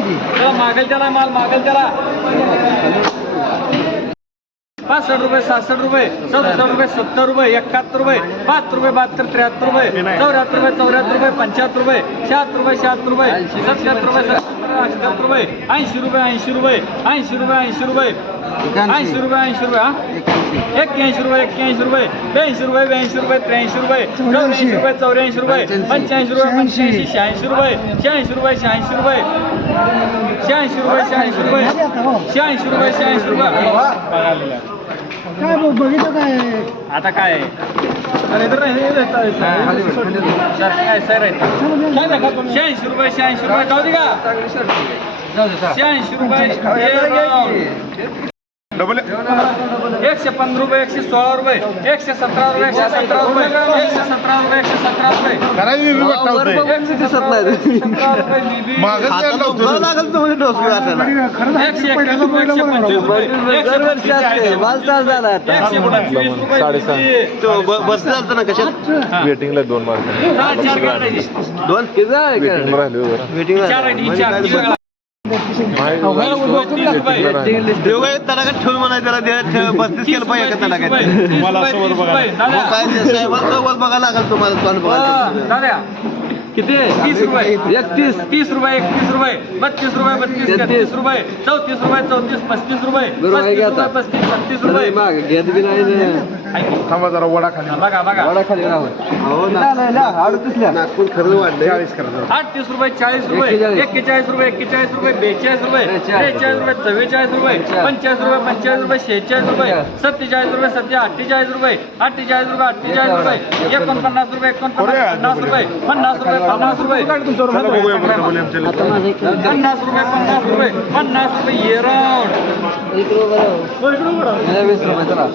की मागेल त्याला माल मागेल त्याला 65 रुपये 67 रुपये 67 रुपये 70 रुपये 71 रुपये 72 रुपये 72 73 रुपये 74 रुपये 74 रुपये 75 रुपये 76 रुपये 76 रुपये 77 रुपये 78 रुपये 80 रुपये 80 रुपये 80 रुपये 80 रुपये 80 रुपये 80 रुपये 81 रुपये 81 रुपये 82 रुपये 82 रुपये 83 रुपये 84 रुपये 84 रुपये 85 रुपये 85 रुपये 86 रुपये 86 रुपये 86 रुपये 86 रुपये 86 रुपये 86 रुपये काय बघितलं काय आता काय काय सर 86 रुपये 86 रुपये जाऊ दे का 86 रुपये 115 रुपये 116 रुपये 117 रुपये 117 रुपये 117 रुपये 117 रुपये वेटिंगला 2 मार्क 2 ठेवून म्हणायचं त्याला 35 केलं पाहिजे का त्याला मला समोर बघा काय साहेबांसोबत बघा लागेल तुम्हाला किती 30 रुपये 31 30 रुपये 31 रुपये 32 रुपये 32 33 रुपये 34 रुपये 34 35 रुपये 35 36 रुपये घेत बी नाही थांबा जरा वडा खाली बघा बघा वडा खाली नागपूर खरं वाढले 38 रुपये 40 रुपये 41 रुपये 41 रुपये 42 रुपये 43 रुपये 44 रुपये 45 रुपये 45 रुपये 46 रुपये 47 रुपये 48 रुपये 48 रुपये 48 रुपये 49 रुपये 50 रुपये 50 रुपये 50 रुपये 50 रुपये 50 रुपये ये राऊंड 20 रुपये चला